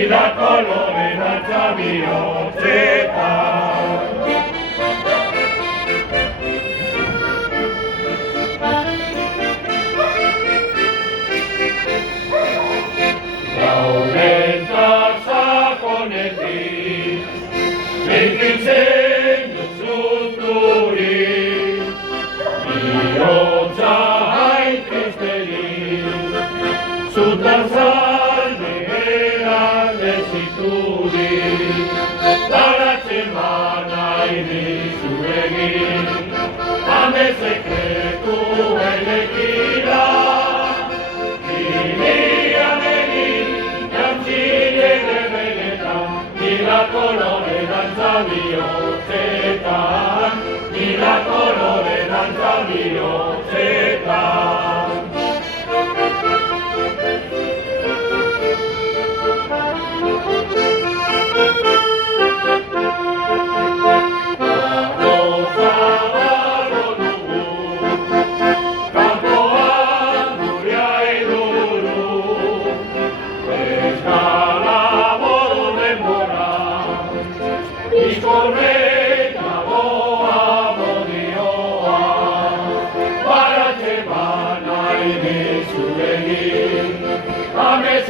miracolo lancia mio città. Laurenta saconeti, mentre segno suturi, io già ai cristeri, su salve era l'esituri, dalla semana in risueghi, a me secreto e le tira, miracolo danza mio città, miracolo danza mio città.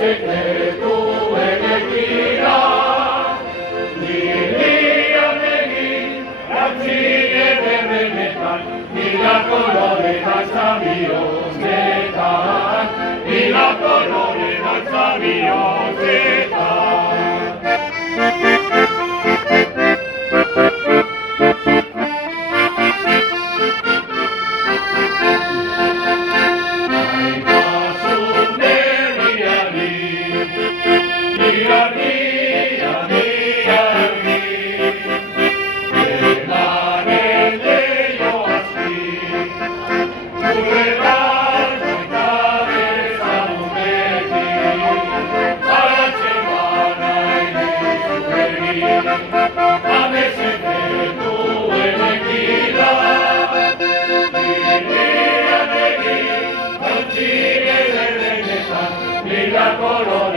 Secreto elegirà, Lilia neghi, grazie per venetar, miracolo danza mio città, miracolo danza mio città. Miracolo